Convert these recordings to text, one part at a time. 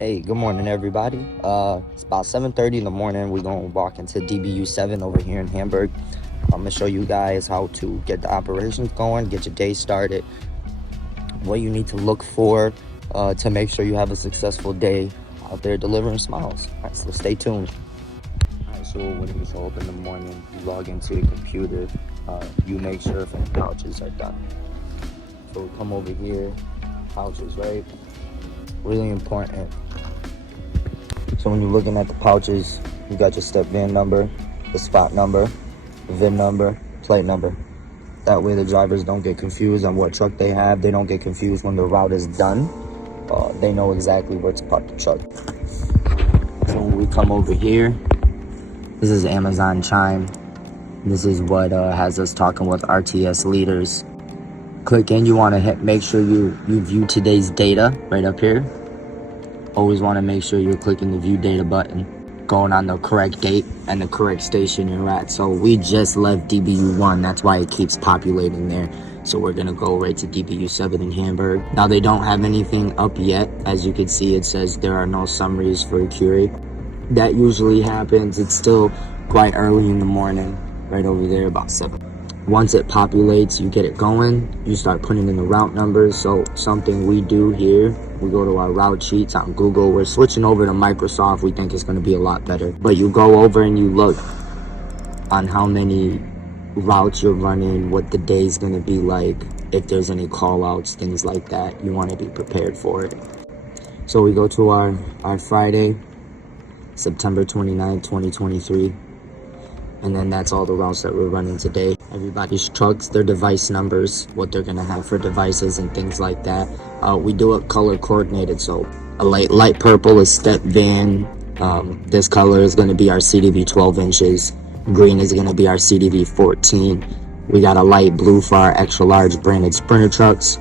Hey, good morning, everybody. It's about 7:30 in the morning. We're gonna walk into DBU 7 over here in Hamburg. I'm gonna show you guys how to get the operations going, get your day started, what you need to look for to make sure you have a successful day out there delivering smiles. All right, so stay tuned. All right, so when you show up in the morning, you log into your computer. You make sure if any pouches are done. So we come over here, pouches, right? Really important. So when you're looking at the pouches, you got your step VIN number, the spot number, the VIN number, plate number. That way the drivers don't get confused on what truck they have. They don't get confused when the route is done. They know exactly where to park the truck. So when we come over here, this is Amazon Chime. This is what has us talking with RTS leaders. Click in, you want to make sure you view today's data right up here. Always want to make sure you're clicking the view data button, going on the correct date and the correct station you're at. So we just left DBU 1, that's why it keeps populating there. So we're gonna go right to DBU 7 in Hamburg. Now they don't have anything up yet. As you can see, it says there are no summaries for Curie. That usually happens, it's still quite early in the morning, right over there, about 7. Once it populates, you get it going, you start putting in the route numbers. So something we do here, we go to our route sheets on Google. We're switching over to Microsoft. We think it's going to be a lot better. But you go over and you look on how many routes you're running, what the day's going to be like, if there's any call outs, things like that. You want to be prepared for it. So we go to our Friday, September 29th, 2023. And then that's all the routes that we're running today. Everybody's trucks, their device numbers, what they're gonna have for devices and things like that. We do it color coordinated, so a light purple is step van. This color is gonna be our CDV 12 inches. Green is gonna be our CDV 14. We got a light blue for our extra large branded Sprinter trucks.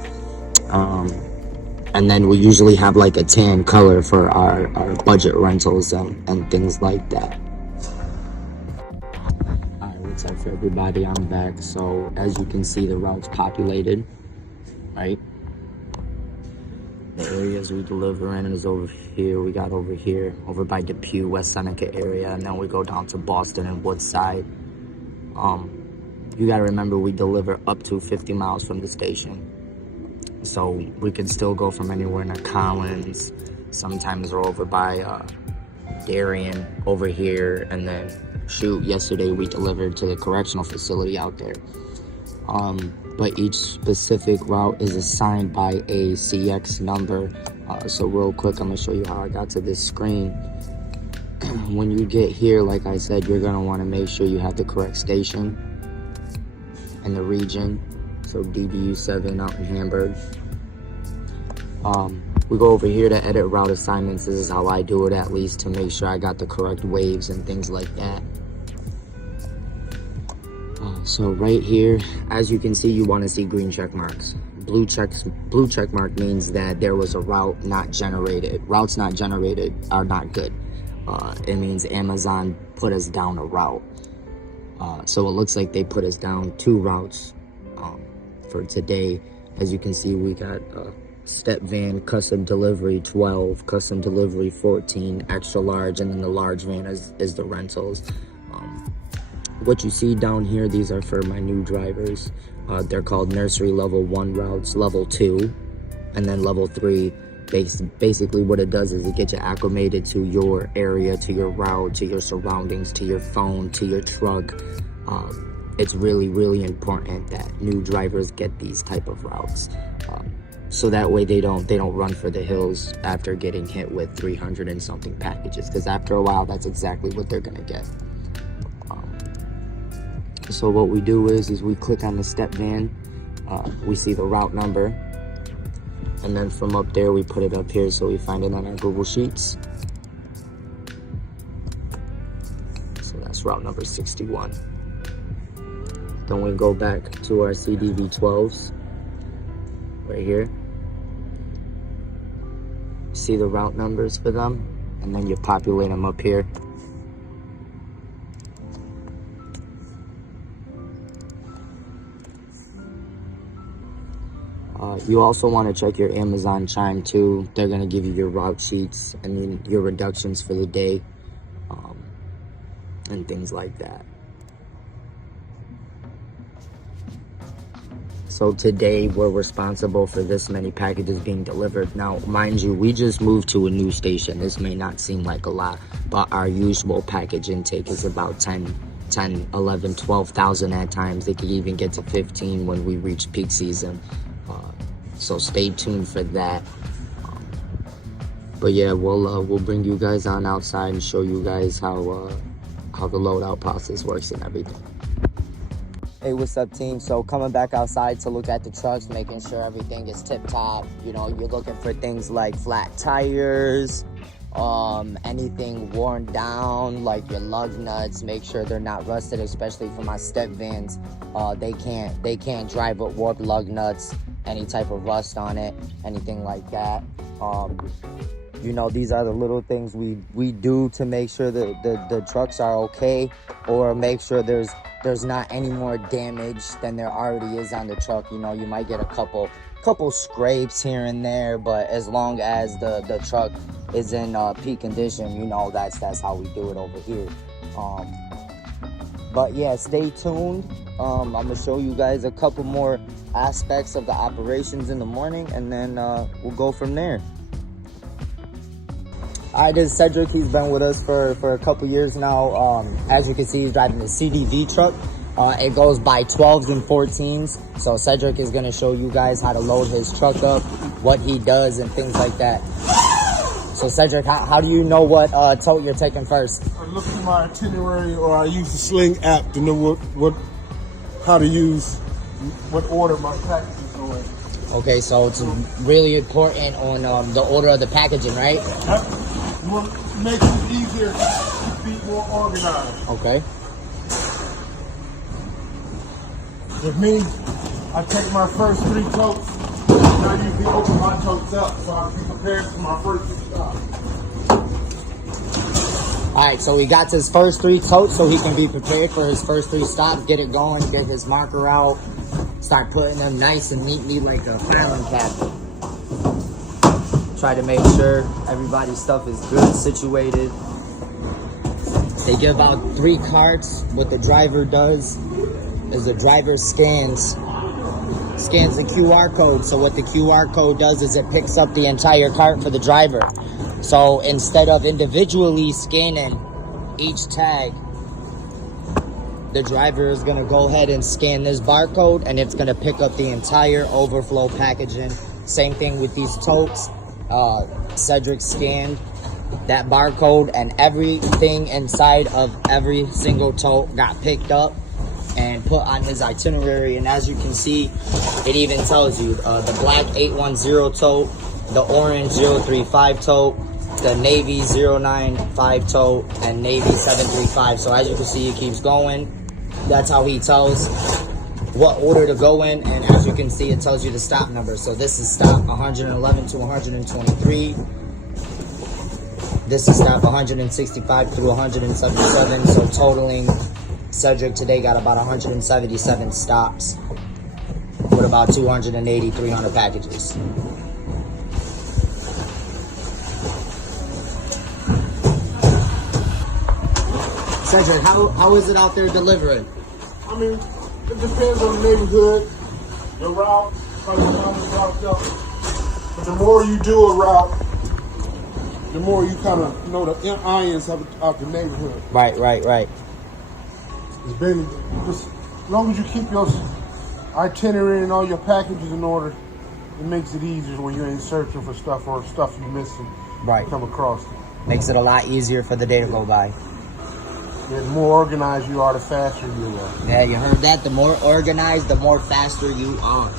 And then we usually have like a tan color for our budget rentals and things like that. What's up for everybody? I'm back. So as you can see, the route's populated, right? The areas we deliver in is over here. We got over here, over by Depew, West Seneca area, and then we go down to Boston and Woodside. You gotta remember we deliver up to 50 miles from the station. So we can still go from anywhere in the Collins. Sometimes we're over by Darien over here, and then yesterday we delivered to the correctional facility out there. But each specific route is assigned by a CX number. So real quick, I'm gonna show you how I got to this screen. When you get here, like I said, you're gonna wanna make sure you have the correct station and the region. So DBU 7 out in Hamburg. We go over here to edit route assignments. This is how I do it, at least, to make sure I got the correct waves and things like that. So right here, as you can see, you want to see green check marks. Blue check mark means that there was a route not generated. Routes not generated are not good. It means Amazon put us down a route. So it looks like they put us down 2 routes for today. As you can see, we got step van, custom delivery 12, custom delivery 14, extra large, and then the large van is the rentals. What you see down here, these are for my new drivers. They're called nursery level 1 routes, level 2, and then level 3. Basically what it does is it gets you acclimated to your area, to your route, to your surroundings, to your phone, to your truck. It's really, really important that new drivers get these type of routes. So that way they don't run for the hills after getting hit with 300 and something packages, because after a while that's exactly what they're gonna get. So what we do is we click on the step van, we see the route number, and then from up there we put it up here, so we find it on our Google Sheets. So that's route number 61. Then we go back to our CDV 12s right here. See the route numbers for them, and then you populate them up here. You also want to check your Amazon Chime too. They're going to give you your route sheets and then your reductions for the day, and things like that. So today we're responsible for this many packages being delivered. Now, mind you, we just moved to a new station. This may not seem like a lot, but our usual package intake is about 10, 11, 12,000 at times. It could even get to 15 when we reach peak season. So stay tuned for that. But yeah, we'll bring you guys on outside and show you guys how the loadout process works and everything. Hey, what's up, team? So coming back outside to look at the trucks, making sure everything is tip top. You know, you're looking for things like flat tires, anything worn down, like your lug nuts. Make sure they're not rusted, especially for my step vans. They can't drive with warped lug nuts, any type of rust on it, anything like that. You know, these are the little things we do to make sure that the trucks are okay, or make sure there's not any more damage than there already is on the truck. You know, you might get a couple scrapes here and there, but as long as the truck is in peak condition, you know, that's how we do it over here. But yeah, stay tuned. I'm gonna show you guys a couple more aspects of the operations in the morning, and then we'll go from there. All right, this is Cedric. He's been with us for a couple years now. As you can see, he's driving the CDV truck. It goes by 12s and 14s. So Cedric is going to show you guys how to load his truck up, what he does, and things like that. So Cedric, how do you know what tote you're taking first? I look through my itinerary, or I use the Sling app to know how to use, what order my packages go in. Okay, so it's really important on the order of the packaging, right? It makes it easier to be more organized. Okay. With me, I take my first 3 totes, and I usually open my totes up so I can be prepared for my first 2 stops. All right, so he got his first 3 totes so he can be prepared for his first 3 stops, get it going, get his marker out, start putting them nice and neatly like a filing cabinet. Try to make sure everybody's stuff is good, situated. They give out 3 carts. What the driver does is the driver scans the QR code. So what the QR code does is it picks up the entire cart for the driver. So instead of individually scanning each tag, the driver is gonna go ahead and scan this barcode, and it's gonna pick up the entire overflow packaging. Same thing with these totes. Cedric scanned that barcode, and everything inside of every single tote got picked up and put on his itinerary. And as you can see, it even tells you the black 810 tote, the orange 035 tote, the navy 095 tote, and navy 735. So as you can see, it keeps going. That's how he tells what order to go in, and as you can see, it tells you the stop number. So this is stop 111 to 123. This is stop 165 through 177. So totaling, Cedric today got about 177 stops with about 280, 300 packages. Cedric, how is it out there delivering? I mean, it depends on the neighborhood, the route, how the route is route up. But the more you do a route, the more you kind of know the ins of the neighborhood. Right. It's been just, as long as you keep your itinerary and all your packages in order, it makes it easier when you're in searching for stuff or stuff you're missing. Right. Come across it. Makes it a lot easier for the day to go by. The more organized you are, the faster you are. Yeah, you heard that? The more organized, the more faster you are.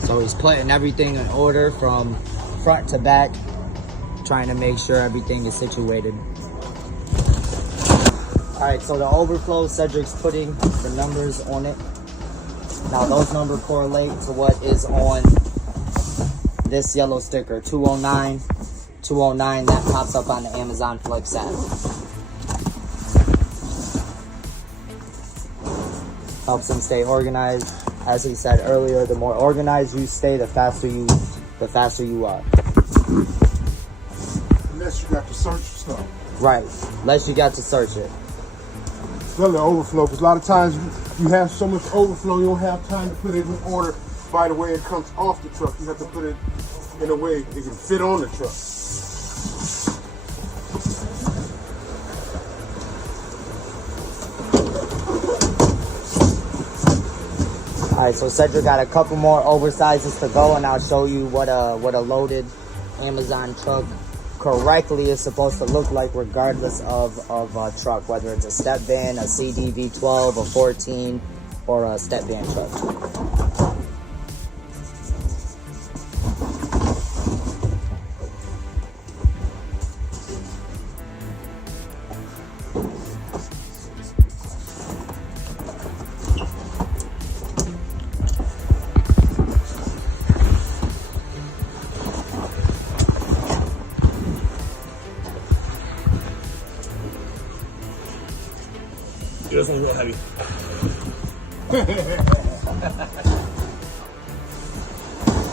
So he's putting everything in order from front to back, trying to make sure everything is situated. All right, so the overflow, Cedric's putting the numbers on it. Now those numbers correlate to what is on this yellow sticker, 209. 209, that pops up on the Amazon Flex app. Helps them stay organized. as he said earlier, the more organized you stay, the faster you are. Unless you got to search stuff. Right. Unless you got to search it. Especially overflow, because a lot of times you have so much overflow, you don't have time to put it in order by the way it comes off the truck. You have to put it in a way it can fit on the truck. All right, so Cedric got a couple more oversizes to go, and I'll show you what a loaded Amazon truck correctly is supposed to look like, regardless of a truck, whether it's a step van, a CD V12, a 14, or a step van truck. This one's real heavy.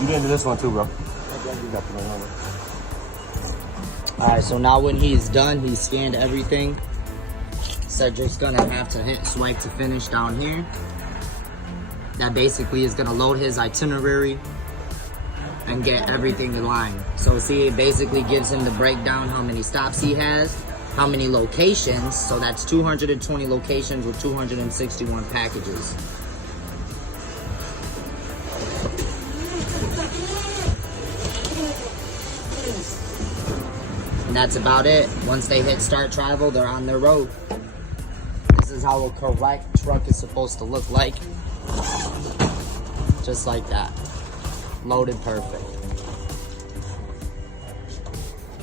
You get into this one too, bro. Alright, so now when he's done, he's scanned everything. Cedric's gonna have to hit swipe to finish down here. That basically is gonna load his itinerary and get everything in line. So see, it basically gives him the breakdown, how many stops he has, how many locations. So that's 220 locations with 261 packages. And that's about it. Once they hit start travel, they're on their road. This is how a correct truck is supposed to look like. Just like that. Loaded perfect.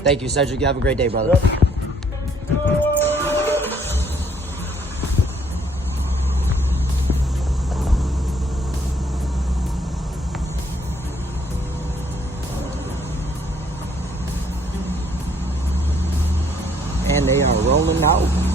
Thank you, Cedric. You have a great day, brother. Yep. And they are rolling out.